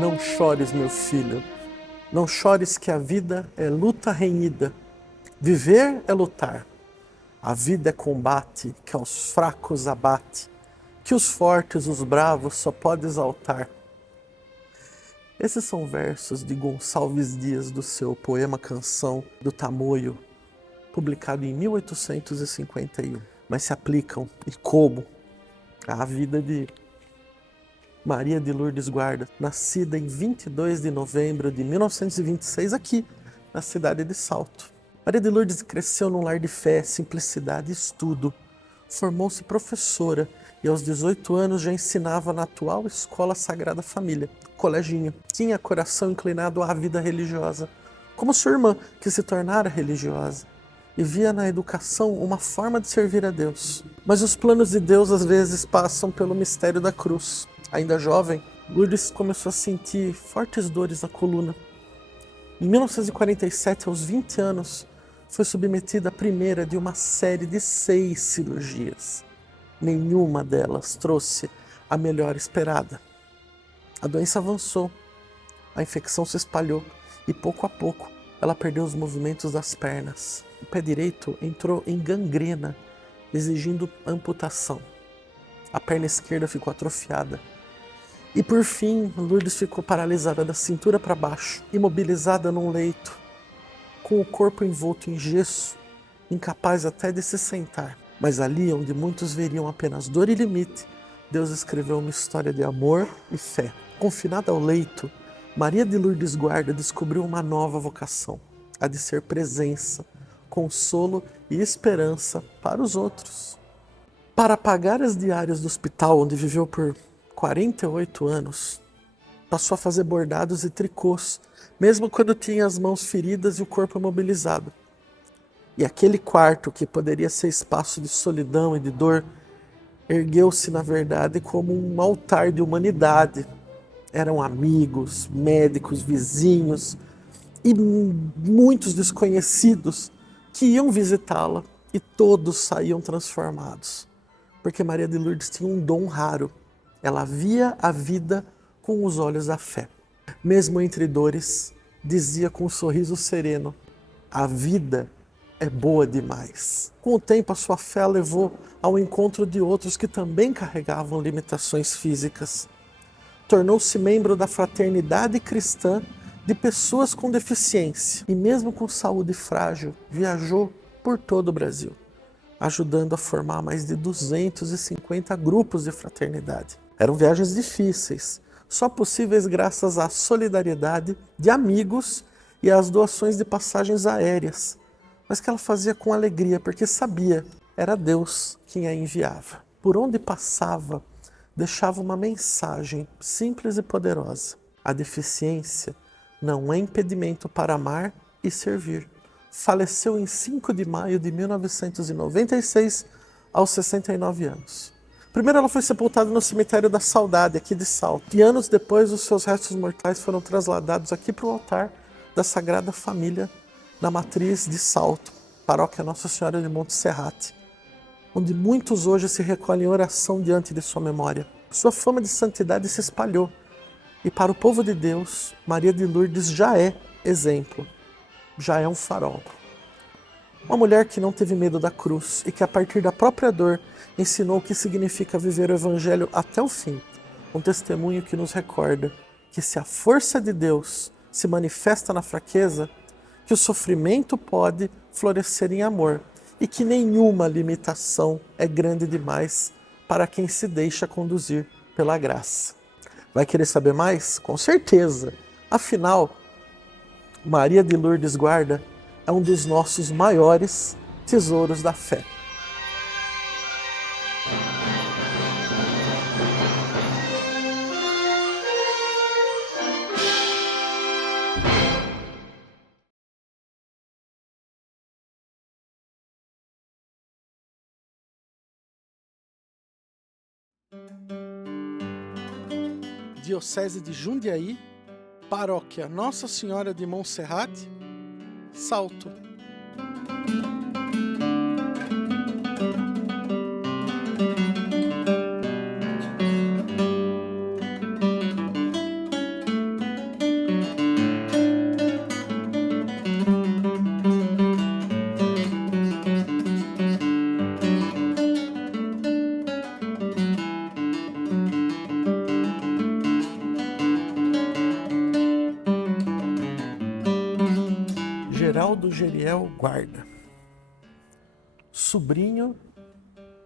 Não chores, meu filho, não chores, que a vida é luta renhida. Viver é lutar, a vida é combate que aos fracos abate, que os fortes, os bravos só pode exaltar. Esses são versos de Gonçalves Dias do seu poema Canção do Tamoio, publicado em 1851, mas se aplicam, e como, à vida de Maria de Lourdes Guarda, nascida em 22 de novembro de 1926 aqui, na cidade de Salto. Maria de Lourdes cresceu num lar de fé, simplicidade e estudo. Formou-se professora e aos 18 anos já ensinava na atual Escola Sagrada Família, Coleginho. Tinha coração inclinado à vida religiosa, como sua irmã, que se tornara religiosa, e via na educação uma forma de servir a Deus. Mas os planos de Deus às vezes passam pelo mistério da cruz. Ainda jovem, Lourdes começou a sentir fortes dores na coluna. Em 1947, aos 20 anos, foi submetida à primeira de uma série de 6 cirurgias. Nenhuma delas trouxe a melhora esperada. A doença avançou, a infecção se espalhou e pouco a pouco ela perdeu os movimentos das pernas. O pé direito entrou em gangrena, exigindo amputação. A perna esquerda ficou atrofiada. E por fim, Lourdes ficou paralisada da cintura para baixo, imobilizada num leito, com o corpo envolto em gesso, incapaz até de se sentar. Mas ali, onde muitos veriam apenas dor e limite, Deus escreveu uma história de amor e fé. Confinada ao leito, Maria de Lourdes Guarda descobriu uma nova vocação, a de ser presença, consolo e esperança para os outros. Para pagar as diárias do hospital, onde viveu por 48 anos, passou a fazer bordados e tricôs, mesmo quando tinha as mãos feridas e o corpo imobilizado. E aquele quarto, que poderia ser espaço de solidão e de dor, ergueu-se, na verdade, como um altar de humanidade. Eram amigos, médicos, vizinhos e muitos desconhecidos que iam visitá-la, e todos saíam transformados. Porque Maria de Lourdes tinha um dom raro. Ela via a vida com os olhos da fé. Mesmo entre dores, dizia com um sorriso sereno: a vida é boa demais. Com o tempo, a sua fé a levou ao encontro de outros que também carregavam limitações físicas. Tornou-se membro da fraternidade cristã de pessoas com deficiência e, mesmo com saúde frágil, viajou por todo o Brasil, ajudando a formar mais de 250 grupos de fraternidade. Eram viagens difíceis, só possíveis graças à solidariedade de amigos e às doações de passagens aéreas, mas que ela fazia com alegria, porque sabia, era Deus quem a enviava. Por onde passava, deixava uma mensagem simples e poderosa: a deficiência não é impedimento para amar e servir. Faleceu em 5 de maio de 1996, aos 69 anos. Primeiro ela foi sepultada no cemitério da Saudade, aqui de Salto. E anos depois, os seus restos mortais foram trasladados aqui para o altar da Sagrada Família, na Matriz de Salto, paróquia Nossa Senhora de Monte Serrate, onde muitos hoje se recolhem em oração diante de sua memória. Sua fama de santidade se espalhou. E para o povo de Deus, Maria de Lourdes já é exemplo, já é um farol. Uma mulher que não teve medo da cruz e que, a partir da própria dor, ensinou o que significa viver o Evangelho até o fim. Um testemunho que nos recorda que, se a força de Deus se manifesta na fraqueza, que o sofrimento pode florescer em amor e que nenhuma limitação é grande demais para quem se deixa conduzir pela graça. Vai querer saber mais? Com certeza! Afinal, Maria de Lourdes Guarda é um dos nossos maiores tesouros da fé. Diocese de Jundiaí, Paróquia Nossa Senhora de Monserrate, Salto. Divaldo Geriel Guarda, sobrinho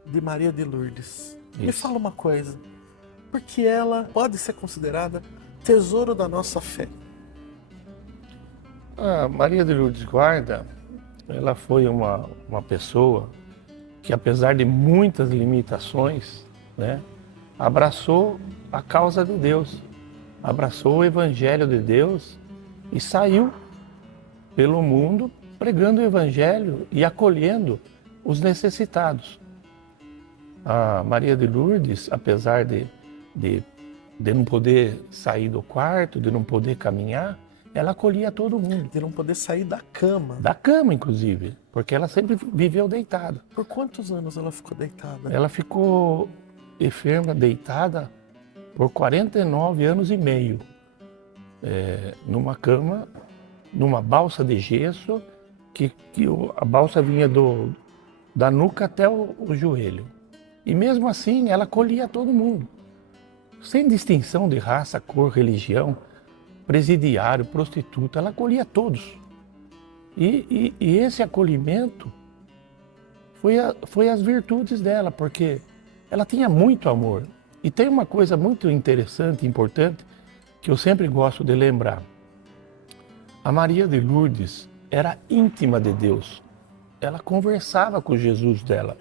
de Maria de Lourdes. Me fala uma coisa, porque ela pode ser considerada tesouro da nossa fé. A Maria de Lourdes Guarda, ela foi uma pessoa que, apesar de muitas limitações, né, abraçou a causa de Deus, abraçou o Evangelho de Deus e saiu pelo mundo pregando o Evangelho e acolhendo os necessitados. A Maria de Lourdes, apesar de não poder sair do quarto, de não poder caminhar, ela acolhia todo mundo. De não poder sair da cama. Da cama, inclusive, porque ela sempre viveu deitada. Por quantos anos ela ficou deitada? Ela ficou enferma, deitada, por 49 anos e meio, numa cama, numa balsa de gesso, que a balsa vinha da nuca até o joelho. E mesmo assim, ela acolhia todo mundo, sem distinção de raça, cor, religião, presidiário, prostituta, ela acolhia todos. E esse acolhimento foi as virtudes dela, porque ela tinha muito amor. E tem uma coisa muito interessante e importante que eu sempre gosto de lembrar. A Maria de Lourdes era íntima de Deus. Ela conversava com Jesus dela.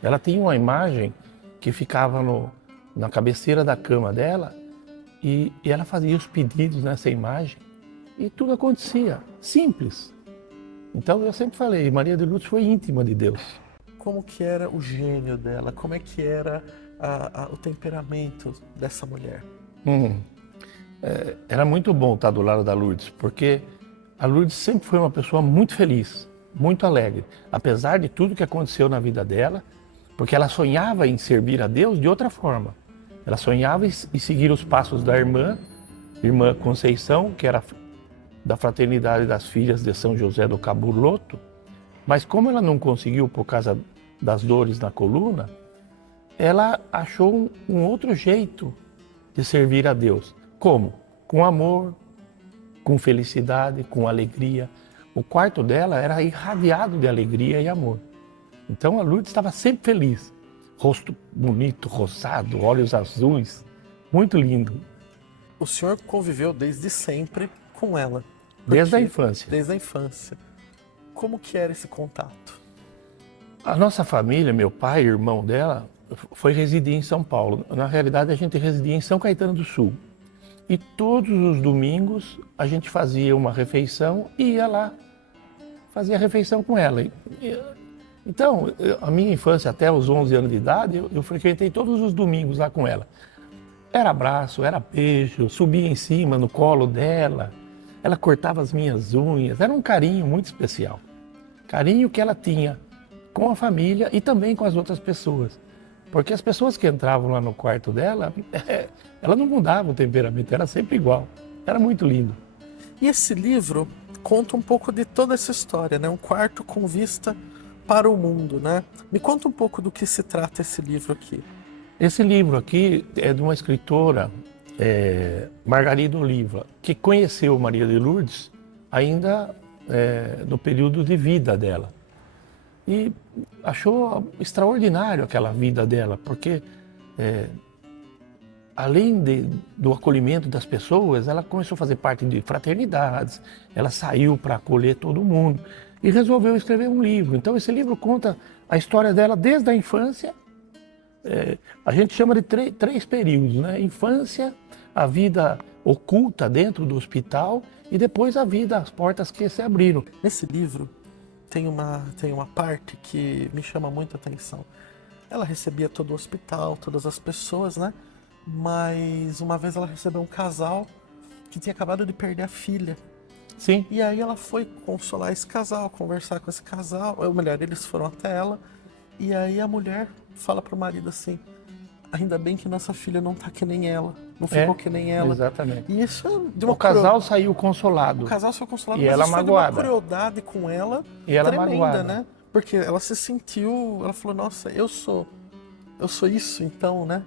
Ela tinha uma imagem que ficava na cabeceira da cama dela e ela fazia os pedidos nessa imagem e tudo acontecia, simples. Então eu sempre falei, Maria de Lourdes foi íntima de Deus. Como que era o gênio dela? Como é que era o temperamento dessa mulher? Era muito bom estar do lado da Lourdes, porque a Lourdes sempre foi uma pessoa muito feliz, muito alegre, apesar de tudo que aconteceu na vida dela, porque ela sonhava em servir a Deus de outra forma. Ela sonhava em seguir os passos da irmã Conceição, que era da Fraternidade das Filhas de São José do Cabuloto, mas como ela não conseguiu por causa das dores na coluna, ela achou um outro jeito de servir a Deus. Como? Com amor, com felicidade, com alegria. O quarto dela era irradiado de alegria e amor. Então a Lourdes estava sempre feliz. Rosto bonito, rosado, olhos azuis, muito lindo. O senhor conviveu desde sempre com ela? Desde a infância. Desde a infância. Como que era esse contato? A nossa família, meu pai e irmão dela, foi residir em São Paulo. Na realidade, a gente residia em São Caetano do Sul. E todos os domingos a gente fazia uma refeição e ia lá fazer a refeição com ela. Então, a minha infância, até os 11 anos de idade, eu frequentei todos os domingos lá com ela. Era abraço, era beijo, subia em cima, no colo dela. Ela cortava as minhas unhas. Era um carinho muito especial. Carinho que ela tinha com a família e também com as outras pessoas. Porque as pessoas que entravam lá no quarto dela, ela não mudava o temperamento, era sempre igual. Era muito lindo. E esse livro conta um pouco de toda essa história, né? Um quarto com vista para o mundo, né? Me conta um pouco do que se trata esse livro aqui. Esse livro aqui é de uma escritora, Margarida Oliva, que conheceu Maria de Lourdes ainda no período de vida dela. E achou extraordinário aquela vida dela, porque além do acolhimento das pessoas, ela começou a fazer parte de fraternidades, ela saiu para acolher todo mundo e resolveu escrever um livro. Então esse livro conta a história dela desde a infância, a gente chama de três períodos, né? Infância, a vida oculta dentro do hospital e depois a vida, as portas que se abriram. Nesse livro tem uma parte que me chama muita atenção. Ela recebia todo o hospital, todas as pessoas, né? Mas uma vez ela recebeu um casal que tinha acabado de perder a filha. Sim. E aí ela foi consolar esse casal, conversar com esse casal. Ou melhor, eles foram até ela. E aí a mulher fala pro marido assim: ainda bem que nossa filha não tá que nem ela, não ficou que nem ela. Exatamente. E isso é de uma o casal saiu consolado. O casal saiu consolado, e mas ela isso magoada. Foi de uma crueldade com ela e ela tremenda, magoada. né? Porque ela se sentiu, ela falou: nossa, eu sou isso então, né?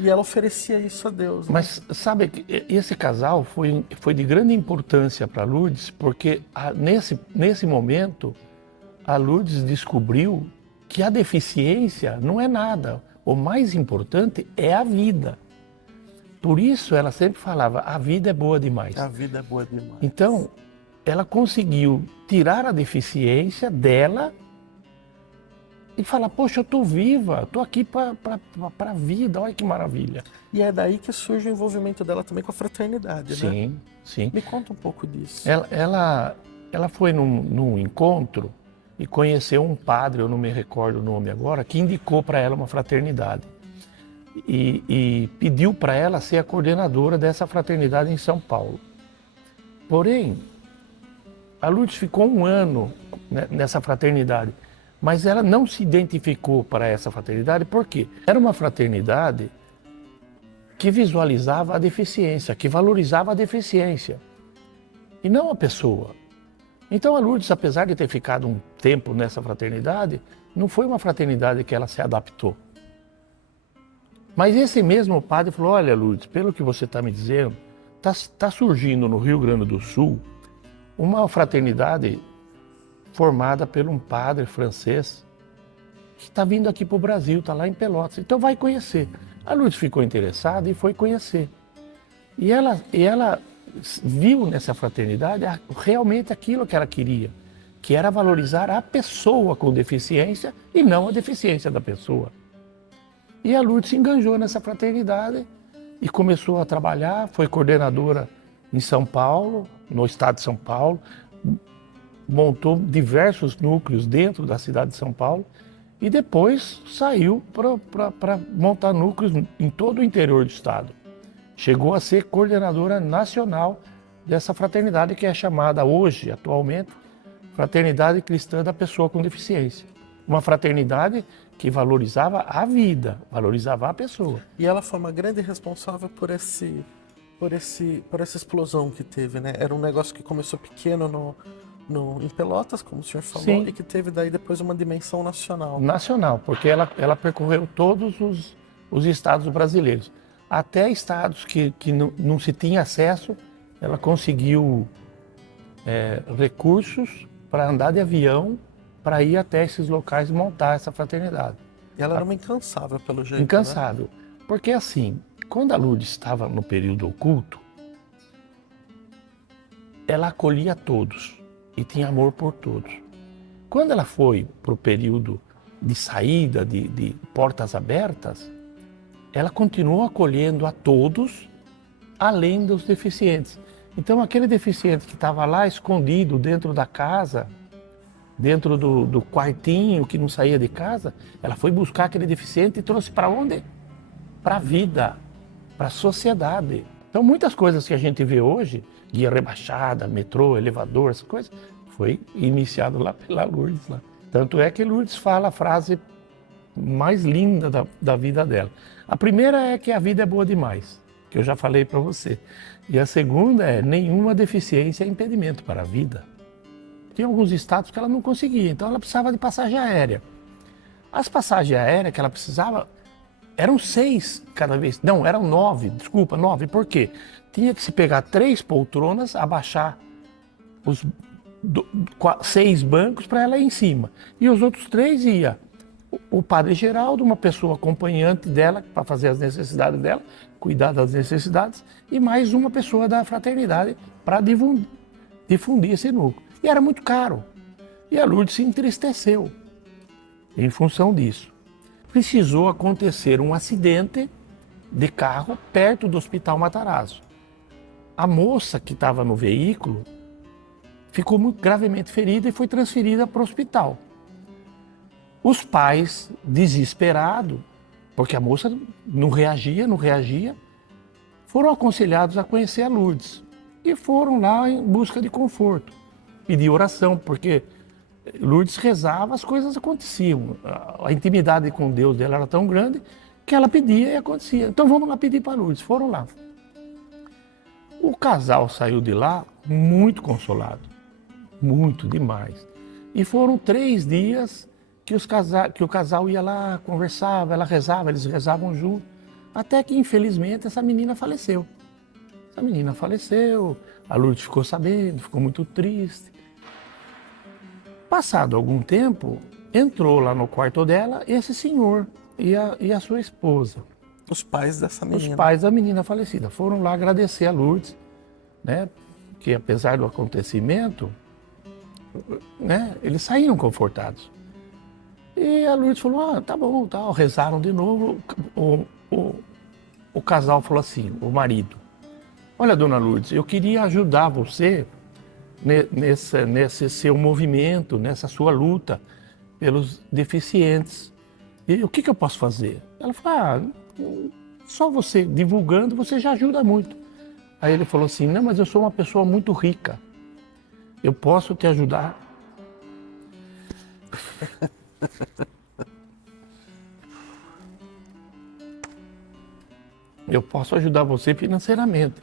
E ela oferecia isso a Deus. Né? Mas sabe que esse casal foi de grande importância para Lourdes, porque nesse momento a Lourdes descobriu que a deficiência não é nada. O mais importante é a vida. Por isso ela sempre falava, a vida é boa demais. A vida é boa demais. Então, ela conseguiu tirar a deficiência dela e falar, poxa, eu estou viva, estou aqui para a vida, olha que maravilha. E é daí que surge o envolvimento dela também com a fraternidade, né? Sim, sim. Me conta um pouco disso. Ela foi num encontro e conheceu um padre, eu não me recordo o nome agora, que indicou para ela uma fraternidade. E pediu para ela ser a coordenadora dessa fraternidade em São Paulo. Porém, a Lourdes ficou um ano nessa fraternidade, mas ela não se identificou para essa fraternidade, por quê? Era uma fraternidade que visualizava a deficiência, que valorizava a deficiência, e não a pessoa. Então a Lourdes, apesar de ter ficado um tempo nessa fraternidade, não foi uma fraternidade que ela se adaptou. Mas esse mesmo padre falou, olha Lourdes, pelo que você está me dizendo, está surgindo no Rio Grande do Sul uma fraternidade formada por um padre francês que está vindo aqui para o Brasil, está lá em Pelotas, então vai conhecer. A Lourdes ficou interessada e foi conhecer. E ela viu nessa fraternidade realmente aquilo que ela queria, que era valorizar a pessoa com deficiência e não a deficiência da pessoa. E a Lourdes se enganjou nessa fraternidade e começou a trabalhar, foi coordenadora em São Paulo, no estado de São Paulo, montou diversos núcleos dentro da cidade de São Paulo e depois saiu para montar núcleos em todo o interior do estado. Chegou a ser coordenadora nacional dessa fraternidade que é chamada hoje, atualmente, Fraternidade Cristã da Pessoa com Deficiência. Uma fraternidade que valorizava a vida, valorizava a pessoa. E ela foi uma grande responsável por essa explosão que teve, né? Era um negócio que começou pequeno em Pelotas, como o senhor falou, Sim. e que teve daí depois uma dimensão nacional. Nacional, porque ela percorreu todos os estados brasileiros. Até estados que não se tinha acesso, ela conseguiu recursos para andar de avião, para ir até esses locais e montar essa fraternidade. E ela era uma incansável, pelo jeito. Incansável. Né? Porque assim, quando a Lourdes estava no período oculto, ela acolhia todos e tinha amor por todos. Quando ela foi para o período de saída, de portas abertas, ela continuou acolhendo a todos, além dos deficientes. Então aquele deficiente que estava lá escondido dentro da casa, dentro do quartinho que não saía de casa, ela foi buscar aquele deficiente e trouxe para onde? Para a vida, para a sociedade. Então muitas coisas que a gente vê hoje, guia rebaixada, metrô, elevador, essas coisas, foi iniciado lá pela Lourdes. Lá. Tanto é que Lourdes fala a frase mais linda da vida dela. A primeira é que a vida é boa demais, que eu já falei para você. E a segunda é, nenhuma deficiência é impedimento para a vida. Tinha alguns estados que ela não conseguia, então ela precisava de passagem aérea. As passagens aéreas que ela precisava eram 6 cada vez. Não, eram 9, desculpa, 9. Por quê? Tinha que se pegar 3 poltronas, abaixar os 6 bancos para ela ir em cima. E os outros 3 ia o padre Geraldo, uma pessoa acompanhante dela para fazer as necessidades dela, cuidar das necessidades, e mais uma pessoa da fraternidade para difundir esse núcleo. E era muito caro. E a Lourdes se entristeceu em função disso. Precisou acontecer um acidente de carro perto do Hospital Matarazzo. A moça que estava no veículo ficou muito gravemente ferida e foi transferida para o hospital. Os pais, desesperados, porque a moça não reagia, foram aconselhados a conhecer a Lourdes e foram lá em busca de conforto. Pedir oração, porque Lourdes rezava, as coisas aconteciam. A intimidade com Deus dela era tão grande que ela pedia e acontecia. Então vamos lá pedir para Lourdes. Foram lá. O casal saiu de lá muito consolado, muito demais. E foram 3 dias que o casal ia lá, conversava, ela rezava, eles rezavam junto. Até que, infelizmente, essa menina faleceu. Essa menina faleceu, a Lourdes ficou sabendo, ficou muito triste. Passado algum tempo, entrou lá no quarto dela esse senhor e a sua esposa. Os pais dessa menina. Os pais da menina falecida foram lá agradecer a Lourdes, né? Que apesar do acontecimento, né, eles saíram confortados. E a Lourdes falou, ah, tá bom, tal. Rezaram de novo. O casal falou assim, o marido, olha, dona Lourdes, eu queria ajudar você nesse seu movimento, nessa sua luta pelos deficientes. E o que eu posso fazer? Ela falou, só você divulgando, você já ajuda muito. Aí ele falou assim, não, mas eu sou uma pessoa muito rica, eu posso te ajudar. Eu posso ajudar você financeiramente.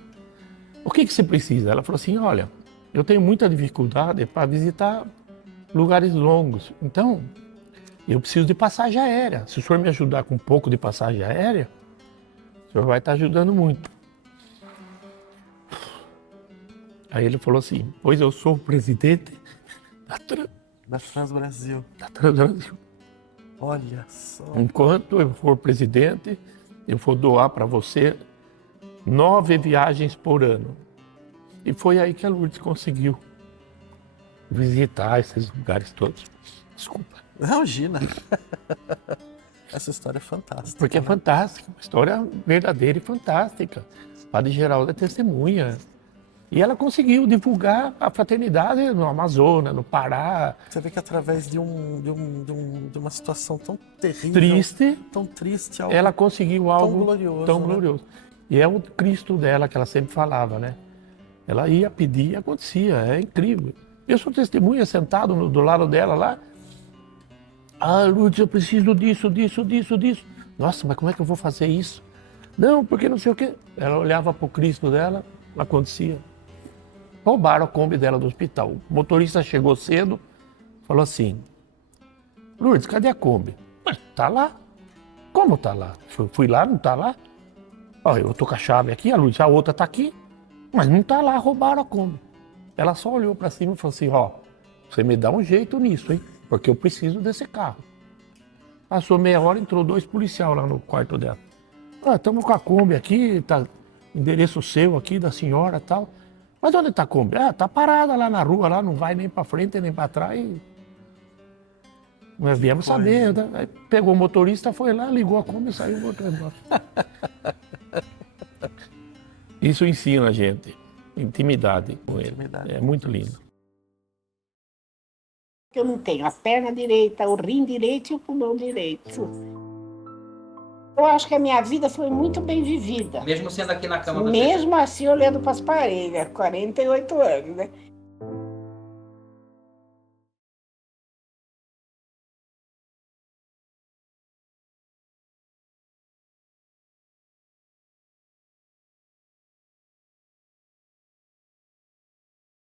O que você precisa? Ela falou assim, olha, eu tenho muita dificuldade para visitar lugares longos, então eu preciso de passagem aérea. Se o senhor me ajudar com um pouco de passagem aérea, o senhor vai estar ajudando muito. Aí ele falou assim, pois eu sou o presidente Da Transbrasil. da Transbrasil. Olha só. Enquanto eu for presidente, eu vou doar para você 9 viagens por ano. E foi aí que a Lourdes conseguiu visitar esses lugares todos. Desculpa. Imagina. Essa história é fantástica. Porque é fantástica, uma história verdadeira e fantástica. Padre Geraldo é testemunha. E ela conseguiu divulgar a fraternidade no Amazonas, no Pará. Você vê que através de uma situação tão terrível, Triste, tão triste, algo ela conseguiu algo tão né? glorioso. E é o Cristo dela que ela sempre falava, né? Ela ia pedir e acontecia, é incrível. Eu sou testemunha, sentado do lado dela lá. Ah, Lourdes, eu preciso disso. Nossa, mas como é que eu vou fazer isso? Não, porque não sei o quê. Ela olhava para o Cristo dela, acontecia. Roubaram a Kombi dela do hospital. O motorista chegou cedo, falou assim, Lourdes, cadê a Kombi? Mas tá lá. Como tá lá? Fui lá, não tá lá? Ó, eu tô com a chave aqui, a Lourdes, a outra tá aqui, mas não tá lá, roubaram a Kombi. Ela só olhou para cima e falou assim, ó, você me dá um jeito nisso, hein? Porque eu preciso desse carro. Passou meia hora, entrou 2 policiais lá no quarto dela. Ah, estamos com a Kombi aqui, tá endereço seu aqui, da senhora e tal. Mas onde tá a Kombi? Ah, tá parada lá na rua, lá, não vai nem para frente, nem para trás. Nós viemos saber, né? Aí pegou o motorista, foi lá, ligou a Kombi e saiu voltando embora. Isso ensina a gente, intimidade com ele. É muito lindo. Eu não tenho a perna direita, o rim direito e o pulmão direito. Eu acho que a minha vida foi muito bem vivida. Mesmo sendo aqui na cama do Mesmo assim, olhando para as paredes, 48 anos, né?